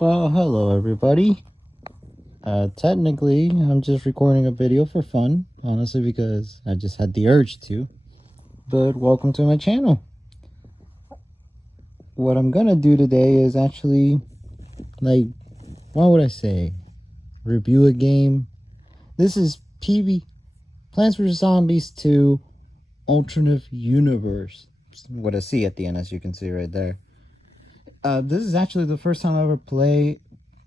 Well, hello everybody. Technically, I'm just recording a video for fun, honestly, because I just had the urge to. But welcome to my channel. What I'm gonna do today is actually, what would I say? Review a game. This is Plants vs. Zombies 2 Alternate Universe. With a C at the end, as you can see right there. This is actually the first time I ever play.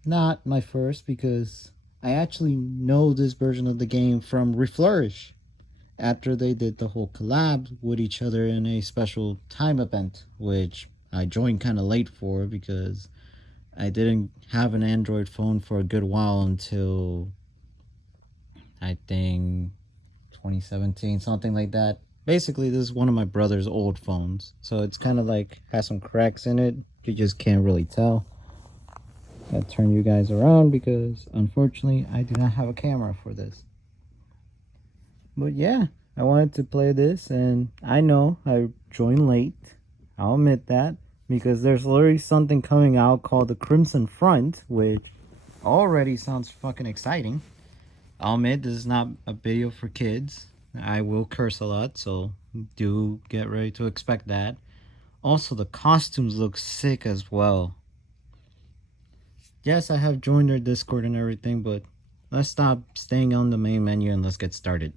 Not my first, because I actually know this version of the game from Reflourish after they did the whole collab with each other in a special time event, which I joined kind of late for because I didn't have an Android phone for a good while until I think 2017, something like that. Basically, this is one of my brother's old phones, so it's kind of like has some cracks in it. You just can't really tell. Gotta turn you guys around because unfortunately I do not have a camera for this. But yeah, I wanted to play this, and I know I joined late. I'll admit that, because there's literally something coming out called the Crimson Front, which already sounds fucking exciting. I'll admit this is not a video for kids. I will curse a lot, so do get ready to expect that. Also, the costumes look sick as well. Yes, I have joined their Discord and everything, but let's stop staying on the main menu and let's get started.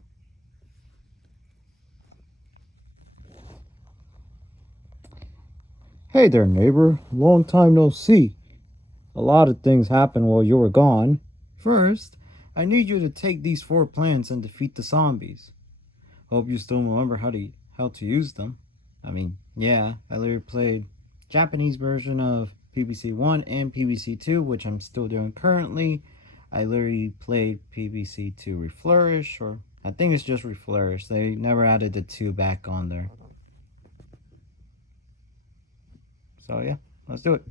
Hey there, neighbor. Long time no see. A lot of things happened while you were gone. First, I need you to take these 4 plants and defeat the zombies. Hope you still remember how to use them. I mean, yeah, I literally played Japanese version of PVC1 and PVC2, which I'm still doing currently. I literally played PVC2 Reflourish, or I think it's just Reflourish. They never added the 2 back on there. So yeah, let's do it.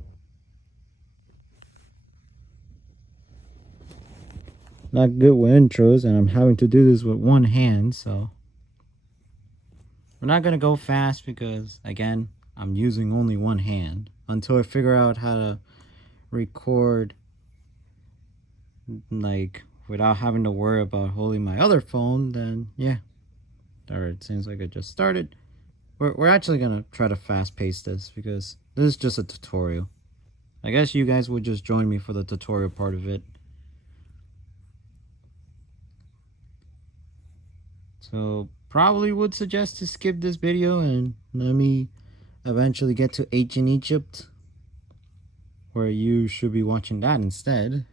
Not good with intros, and I'm having to do this with one hand, so we're not gonna go fast because, again, I'm using only one hand until I figure out how to record without having to worry about holding my other phone. Then yeah, alright, seems like it just started. We're actually gonna try to fast pace this because this is just a tutorial. I guess you guys would just join me for the tutorial part of it. So probably would suggest to skip this video and let me eventually get to ancient Egypt, where you should be watching that instead,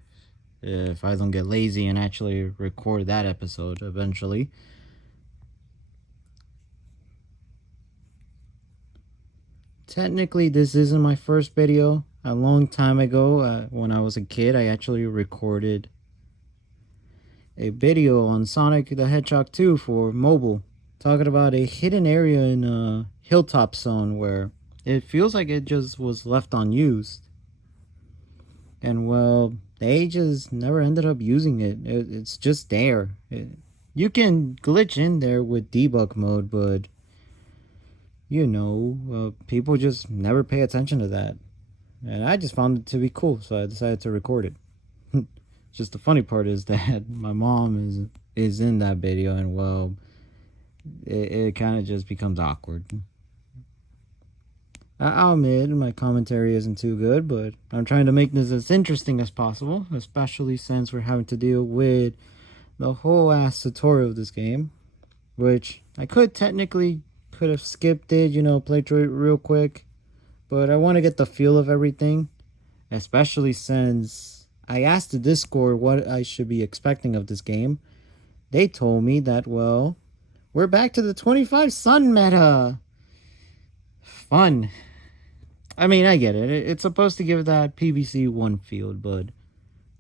if I don't get lazy and actually record that episode eventually. Technically, this isn't my first video. A long time ago, when I was a kid, I actually recorded a video on Sonic the Hedgehog 2 for mobile, talking about a hidden area in a hilltop zone where it feels like it just was left unused. And well, they just never ended up using it. It's just there. You can glitch in there with debug mode, but you know, people just never pay attention to that. And I just found it to be cool, so I decided to record it. Just the funny part is that my mom is in that video, and well, it kind of just becomes awkward. I'll admit my commentary isn't too good, but I'm trying to make this as interesting as possible, especially since we're having to deal with the whole ass tutorial of this game, which I could have skipped it, you know, play through it real quick, but I want to get the feel of everything, especially since I asked the Discord what I should be expecting of this game. They told me that, well, we're back to the 25 sun meta. Fun. I mean, I get it. It's supposed to give that PVC1 field, but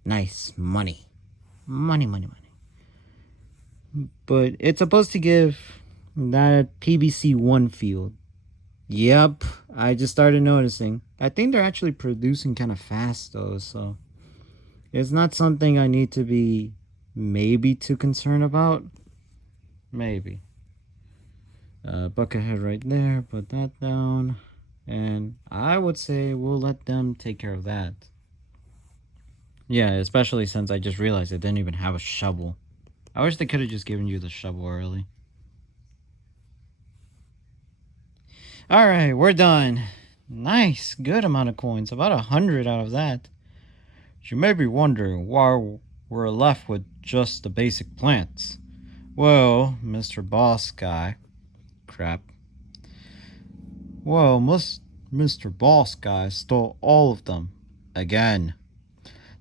nice money. Money. But it's supposed to give that PVC1 field. Yep, I just started noticing. I think they're actually producing kind of fast, though, so it's not something I need to be maybe too concerned about. Maybe. Bucket head right there, put that down. And I would say we'll let them take care of that. Yeah, especially since I just realized I didn't even have a shovel. I wish they could have just given you the shovel early. Alright, we're done. Nice, good amount of coins. About 100 out of that. You may be wondering why we're left with just the basic plants. Well, Mr. Boss Guy. Crap. Well, Mr. Boss Guy stole all of them. Again.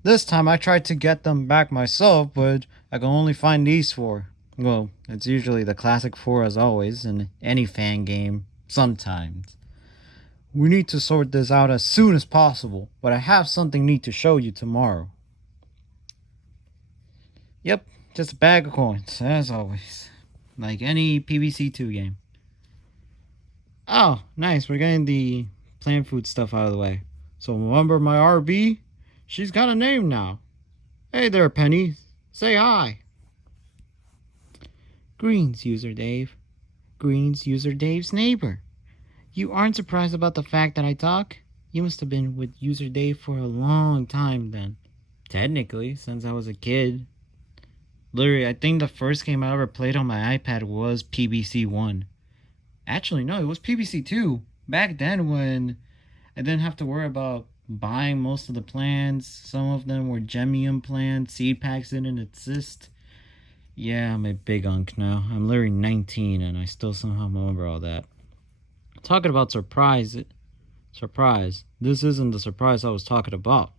This time I tried to get them back myself, but I can only find these four. Well, it's usually the classic four as always in any fan game, sometimes. We need to sort this out as soon as possible, but I have something neat to show you tomorrow. Yep, just a bag of coins, as always. Like any PVC2 game. Oh, nice, we're getting the plant food stuff out of the way. So remember my RB? She's got a name now. Hey there, Penny. Say hi. Greens, user Dave. Greens, user Dave's neighbor. You aren't surprised about the fact that I talk? You must have been with user Dave for a long time then. Technically, since I was a kid. Literally, I think the first game I ever played on my iPad was Pt.1. Actually, no, it was PVC2. Back then when I didn't have to worry about buying most of the plants. Some of them were Gemium plants. Seed packs didn't exist. Yeah, I'm a big unk now. I'm literally 19 and I still somehow remember all that. Talking about surprise. This isn't the surprise I was talking about.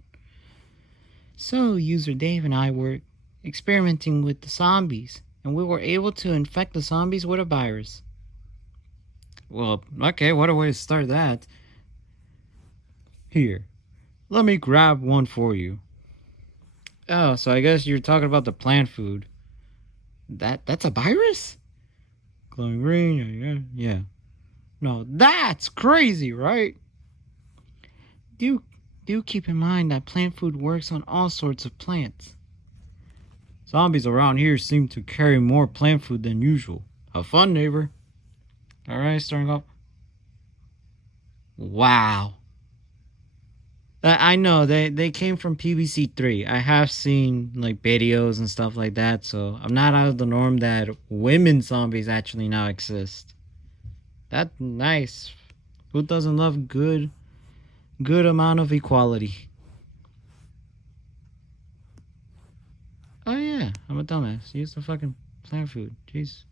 So, user Dave and I were experimenting with the zombies, and we were able to infect the zombies with a virus. Well, okay, what a way to start that. Here, let me grab one for you. Oh, so I guess you're talking about the plant food. That's a virus? Glowing green, yeah. No, that's crazy, right? Do keep in mind that plant food works on all sorts of plants. Zombies around here seem to carry more plant food than usual. Have fun, neighbor. Alright, starting off. Wow. I know they came from PVC3. I have seen like videos and stuff like that, so I'm not out of the norm that women zombies actually now exist. That's nice. Who doesn't love good amount of equality? Oh yeah, I'm a dumbass. Use the fucking plant food. Jeez.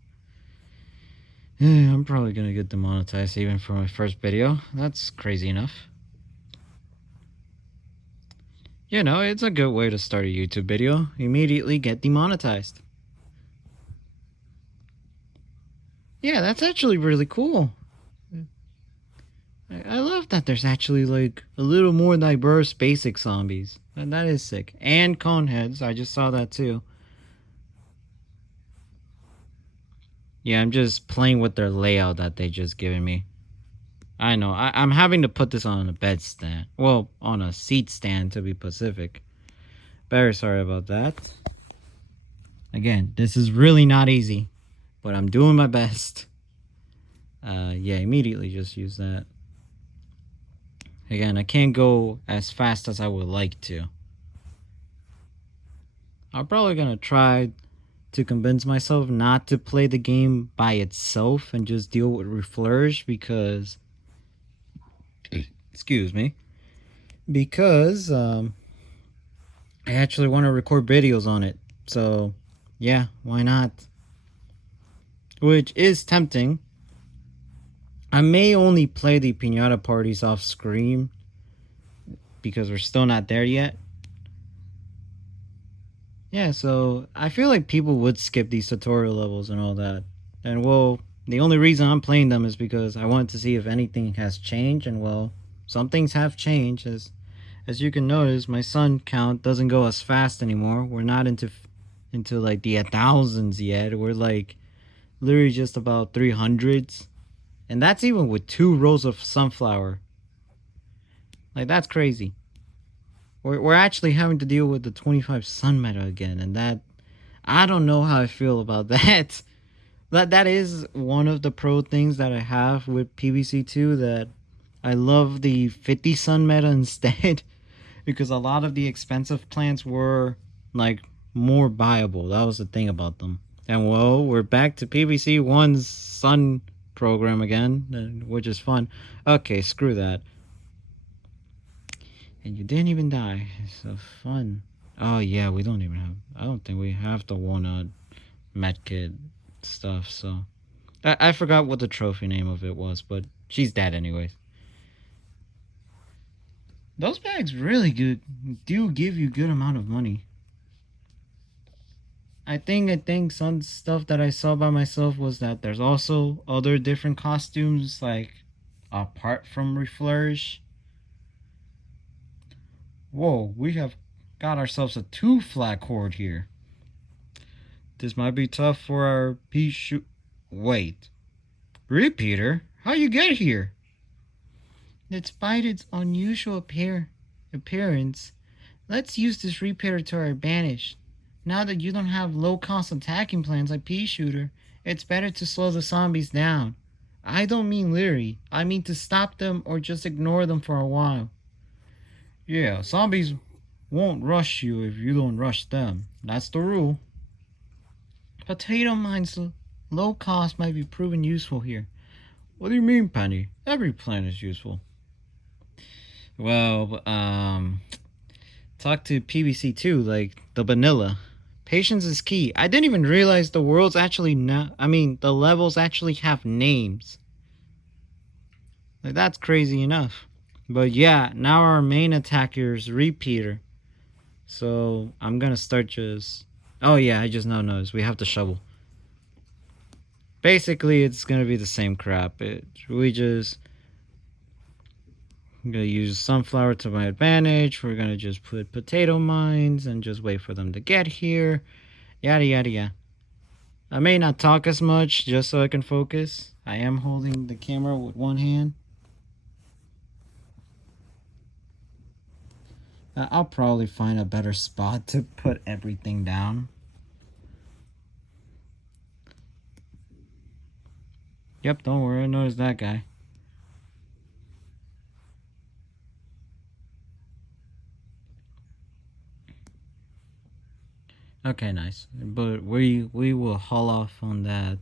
Yeah, I'm probably gonna get demonetized even for my first video. That's crazy enough. You know, it's a good way to start a YouTube video. Immediately get demonetized. Yeah, that's actually really cool. I love that there's actually like a little more diverse basic zombies. And that is sick. And cone heads. I just saw that too. Yeah, I'm just playing with their layout that they just given me. I know. I'm having to put this on a bed stand. Well, on a seat stand to be specific. Very sorry about that. Again, this is really not easy. But I'm doing my best. Yeah, immediately just use that. Again, I can't go as fast as I would like to. I'm probably gonna try to convince myself not to play the game by itself and just deal with reflourish because... Excuse me. Because I actually want to record videos on it. So, yeah, why not? Which is tempting. I may only play the piñata parties off screen because we're still not there yet. Yeah, so I feel like people would skip these tutorial levels and all that. And well, the only reason I'm playing them is because I want to see if anything has changed. And well, some things have changed. As you can notice, my sun count doesn't go as fast anymore. We're not into like the thousands yet. We're like literally just about 300s. And that's even with 2 rows of sunflower. Like, that's crazy. We're actually having to deal with the 25 sun meta again. And that, I don't know how I feel about that. That is one of the pro things that I have with PVC2. That I love the 50 sun meta instead. because a lot of the expensive plants were like more viable. That was the thing about them. And well, we're back to PVC1's sun program again, which is fun. Okay, screw that. And you didn't even die. It's so fun. Oh yeah, we don't even have. I don't think we have the walnut medkit stuff. So I forgot what the trophy name of it was, but she's dead anyways. Those bags really do give you good amount of money. I think some stuff that I saw by myself was that there's also other different costumes like apart from Reflourish. Whoa, we have got ourselves a 2-flag horde here. This might be tough for our shoot. Wait, Repeater, how you get here? Despite its unusual appearance, let's use this Repeater to our advantage. Now that you don't have low-cost attacking plans like Pea Shooter, it's better to slow the zombies down. I don't mean literally, I mean to stop them or just ignore them for a while. Yeah, zombies won't rush you if you don't rush them. That's the rule. Potato mines low cost might be proven useful here. What do you mean, Penny? Every plant is useful. Well, talk to PVC2, like the vanilla. Patience is key. I didn't even realize the world's actually the levels actually have names. Like, that's crazy enough. But yeah, now our main attacker is Repeater. So I'm gonna start just... Oh yeah, I just now noticed. We have the shovel. Basically, it's gonna be the same crap. I'm gonna use sunflower to my advantage. We're gonna just put potato mines and just wait for them to get here. Yada yada yada. I may not talk as much just so I can focus. I am holding the camera with one hand. I'll probably find a better spot to put everything down. Yep, don't worry, I noticed that guy. Okay, nice. But we will haul off on that.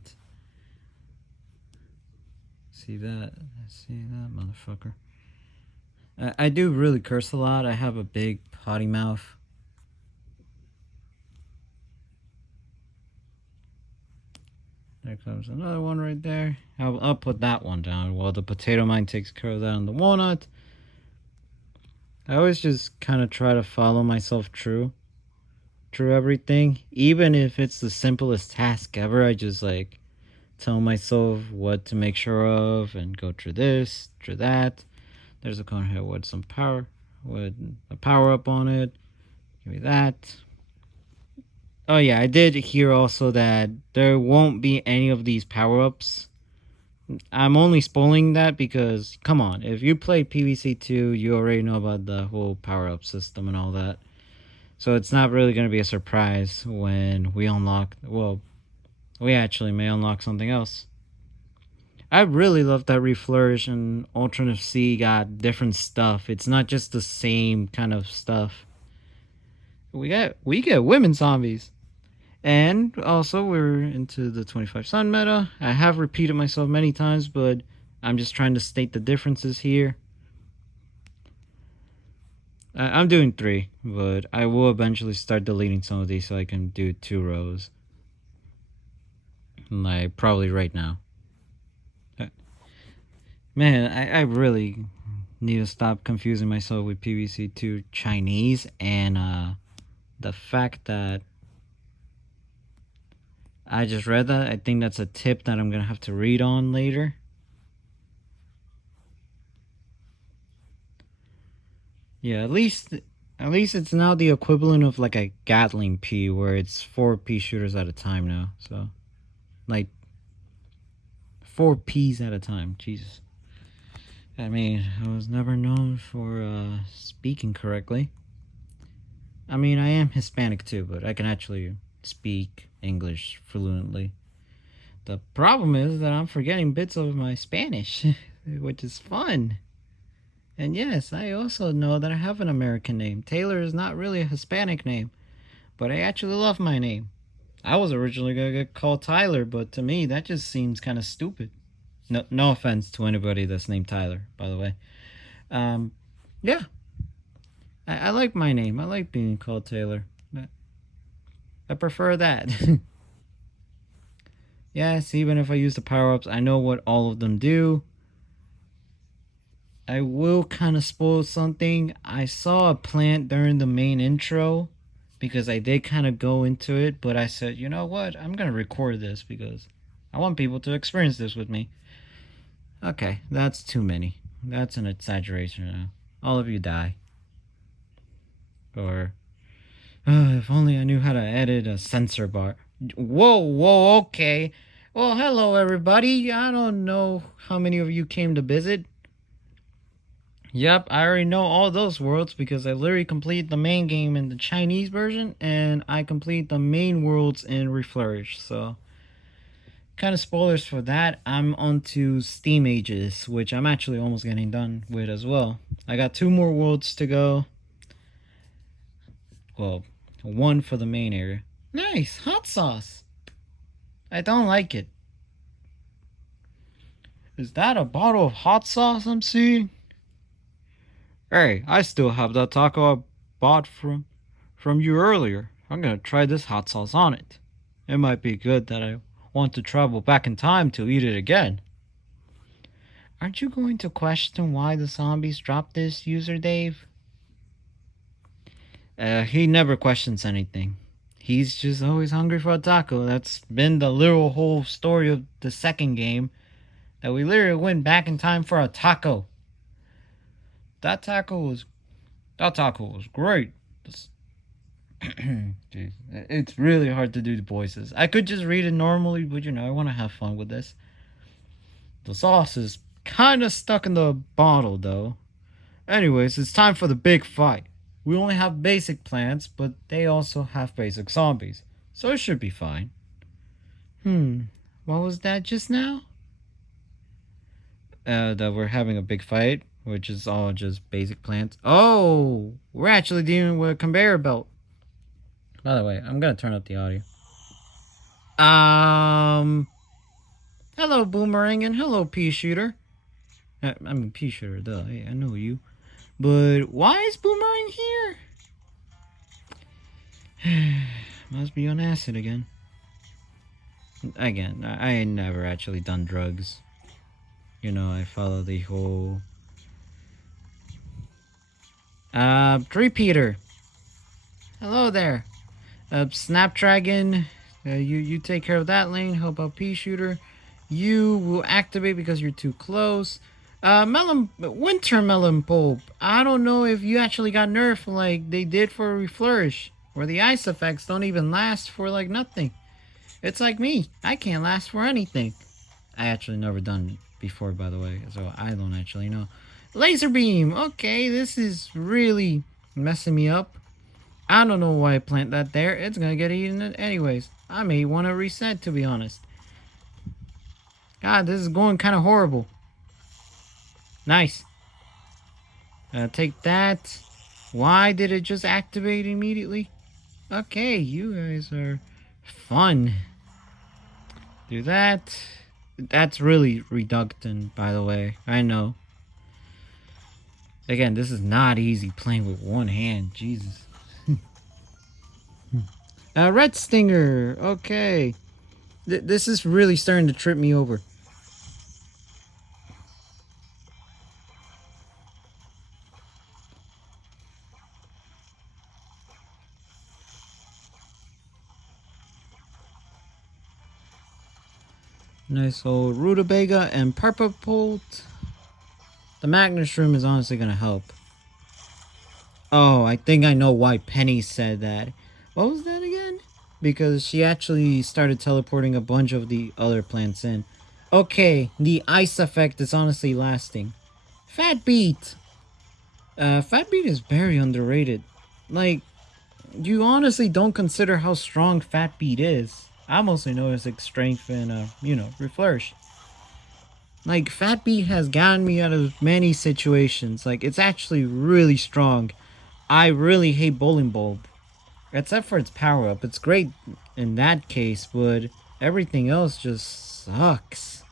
See that? See that, motherfucker? I do really curse a lot. I have a big potty mouth. There comes another one right there. I'll put that one down while the potato mine takes care of that on the walnut. I always just kind of try to follow myself through everything. Even if it's the simplest task ever, I just like tell myself what to make sure of and go through this, through that. There's a cone here with some power, with a power up on it. Give me that. Oh yeah, I did hear also that there won't be any of these power-ups. I'm only spoiling that because, come on, if you play PVC2, you already know about the whole power-up system and all that. So it's not really going to be a surprise when we unlock, well, we actually may unlock something else. I really love that Reflourish and Alternative C got different stuff. It's not just the same kind of stuff. We get women zombies. And also, we're into the 25 sun meta. I have repeated myself many times, but I'm just trying to state the differences here. I'm doing 3, but I will eventually start deleting some of these so I can do 2 rows. Like, probably right now. Man, I really need to stop confusing myself with PVC2 Chinese and the fact that I just read that. I think that's a tip that I'm going to have to read on later. Yeah, at least it's now the equivalent of like a Gatling P, where it's 4 P shooters at a time now. So, like, 4 Ps at a time. Jesus. I mean, I was never known for speaking correctly. I mean, I am Hispanic too, but I can actually speak English fluently. The problem is that I'm forgetting bits of my Spanish, which is fun. And yes, I also know that I have an American name. Taylor is not really a Hispanic name, but I actually love my name. I was originally gonna get called Tyler, but to me that just seems kind of stupid. No offense to anybody that's named Tyler, by the way. Um, yeah, I like my name. I like being called Taylor. I prefer that. Yes, even if I use the power ups, I know what all of them do. I will kind of spoil something. I saw a plant during the main intro because I did kind of go into it, but I said, you know what? I'm going to record this because I want people to experience this with me. Okay, that's too many. That's an exaggeration now. All of you die. Or, if only I knew how to edit a censor bar. Whoa, okay. Well, hello, everybody. I don't know how many of you came to visit. Yep, I already know all those worlds because I literally complete the main game in the Chinese version and I complete the main worlds in Reflourish. So, kind of spoilers for that. I'm on to Steam Ages, which I'm actually almost getting done with as well. I got 2 more worlds to go. Well, 1 for the main area. Nice, hot sauce. I don't like it. Is that a bottle of hot sauce I'm seeing? Hey, I still have that taco I bought from you earlier. I'm gonna try this hot sauce on it. It might be good that I want to travel back in time to eat it again. Aren't you going to question why the zombies dropped this user, Dave? He never questions anything. He's just always hungry for a taco. That's been the literal whole story of the second game. That we literally went back in time for a taco. That taco was great. Jeez. It's really hard to do the voices. I could just read it normally, but I want to have fun with this. The sauce is kind of stuck in the bottle, though. Anyways, it's time for the big fight. We only have basic plants, but they also have basic zombies, so it should be fine. What was that just now? That we're having a big fight, which is all just basic plants. Oh, we're actually dealing with a conveyor belt. By the way, I'm gonna turn up the audio. Hello, Boomerang, and hello, Pea Shooter. I mean, Pea Shooter, duh. Hey, I know you. But why is Boomerang here? Must be on acid again. Again, I ain't never actually done drugs. I follow the whole... Tree Peter. Hello there. Snapdragon, you take care of that lane. How about Pea Shooter? You will activate because you're too close. Winter Melon Bulb. I don't know if you actually got nerfed like they did for Reflourish, where the ice effects don't even last for like nothing. It's like me. I can't last for anything. I actually never done it before, by the way, so I don't actually know. Laser Beam. Okay, this is really messing me up. I don't know why I plant that there. It's gonna get eaten anyways. I may want to reset, to be honest. God, this is going kind of horrible. Nice. Take that. Why did it just activate immediately? Okay, you guys are fun. Do that. That's really reductant, by the way. I know. Again, this is not easy playing with one hand. Jesus. Red Stinger. Okay. This is really starting to trip me over. Nice old rutabaga and purple. The Magnus Shroom is honestly gonna help. Oh, I think I know why Penny said that. What was that again? Because she actually started teleporting a bunch of the other plants in. Okay, the ice effect is honestly lasting. Fat Beat. Fat Beat is very underrated. Like, you honestly don't consider how strong Fat Beat is. I mostly know it's like strength and, Reflourish. Like, Fat Beat has gotten me out of many situations. Like, it's actually really strong. I really hate Bowling Bulb. Except for its power up. It's great in that case, but everything else just sucks.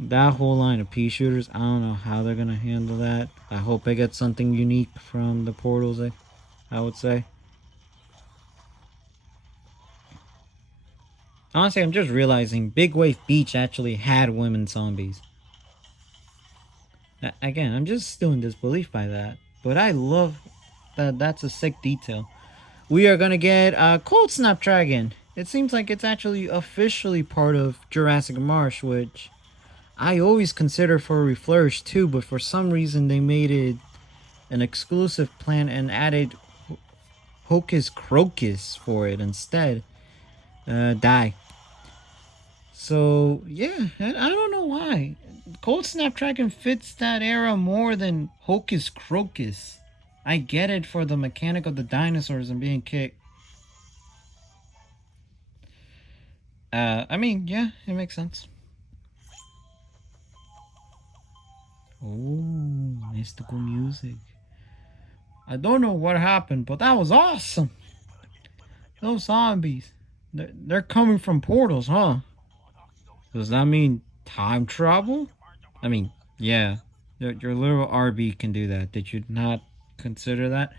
That whole line of pea shooters, I don't know how they're gonna handle that. I hope I get something unique from the portals, I would say. Honestly, I'm just realizing Big Wave Beach actually had women zombies. Again, I'm just still in disbelief by that. But I love that. That's a sick detail. We are gonna get Cold Snapdragon. It seems like it's actually officially part of Jurassic Marsh, which I always consider for Reflourish too, but for some reason they made it an exclusive plan and added Hocus Crocus for it instead. Die. So, yeah, I don't know why. Cold Snapdragon fits that era more than Hocus Crocus. I get it for the mechanic of the dinosaurs and being kicked. I mean, yeah, it makes sense. Oh, mystical music. I don't know what happened, but that was awesome. Those zombies. They're coming from portals, huh? Does that mean time travel? I mean, yeah. Your little RB can do that. Did you not consider that?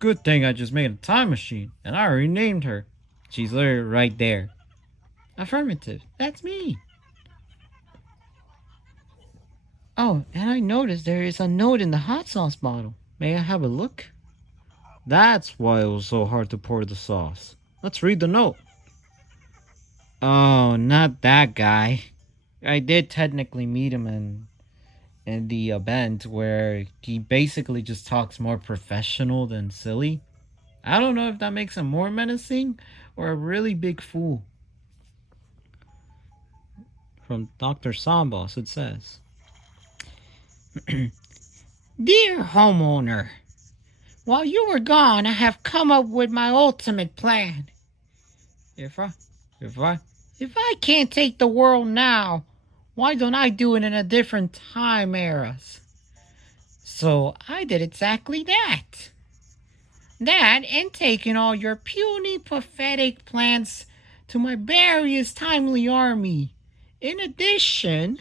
Good thing I just made a time machine, and I already named her. She's literally right there. Affirmative. That's me. Oh, and I noticed there is a note in the hot sauce bottle. May I have a look? That's why it was so hard to pour the sauce. Let's read the note. Oh, not that guy. I did technically meet him in the event where he basically just talks more professional than silly. I don't know if that makes him more menacing or a really big fool. From Dr. Sambos, it says, Dear homeowner, while you were gone, I have come up with my ultimate plan. If I, if I, if I can't take the world now, why don't I do it in a different time eras? So I did exactly that. That and taking all your puny, pathetic plans to my various timely army. In addition,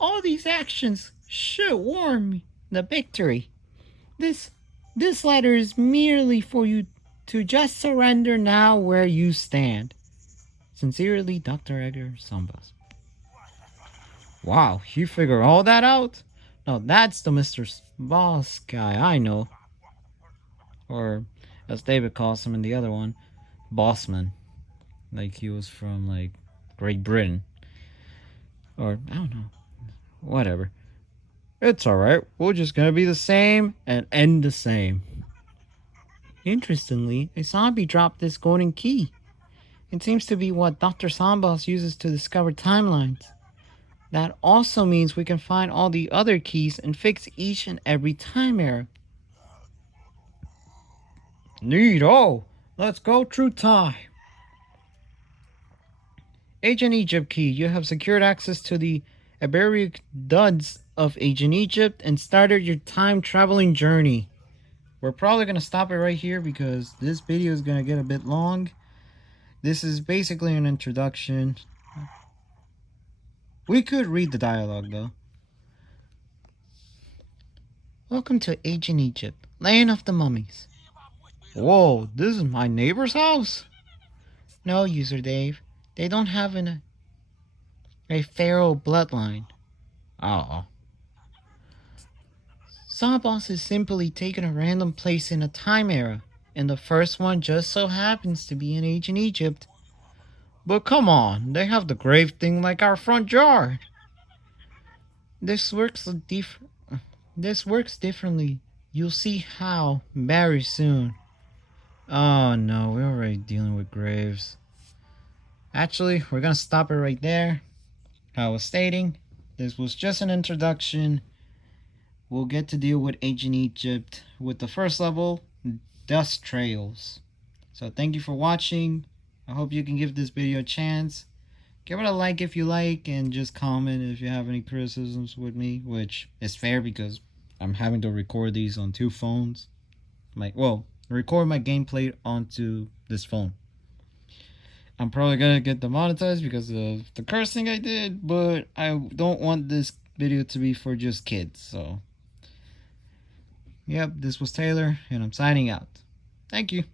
all these actions should warn me the victory. This this letter is merely for you to just surrender now where you stand. Sincerely, Dr. Edgar Sambas. Wow, you figure all that out? No, that's the Mr. Boss guy I know. Or, as David calls him in the other one, Bossman. Like he was from, like, Great Britain. Or, I don't know. Whatever. It's alright. We're just gonna be the same and end the same. Interestingly, a zombie dropped this golden key. It seems to be what Dr. Sambas uses to discover timelines. That also means we can find all the other keys and fix each and every time error. Neato! Let's go through time. Ancient Egypt key. You have secured access to the Iberic duds of ancient Egypt and started your time traveling journey. We're probably going to stop it right here because this video is going to get a bit long. This is basically an introduction. We could read the dialogue though. Welcome to ancient Egypt, land of the mummies. Whoa, this is my neighbor's house? No, user Dave. They don't have a pharaoh bloodline. Oh. Sawboss is simply taking a random place in a time era, and the first one just so happens to be in ancient Egypt. But come on, they have the grave thing like our front yard. This works differently. You'll see how very soon. Oh no, we're already dealing with graves. Actually, we're gonna stop it right there. How I was stating, this was just an introduction. We'll get to deal with ancient Egypt with the first level, Dust Trails. So thank you for watching. I hope you can give this video a chance. Give it a like if you like, and just comment if you have any criticisms with me, which is fair because I'm having to record these on 2 phones. Record my gameplay onto this phone. I'm probably gonna get demonetized because of the cursing I did, but I don't want this video to be for just kids, so. Yep, this was Taylor, and I'm signing out. Thank you.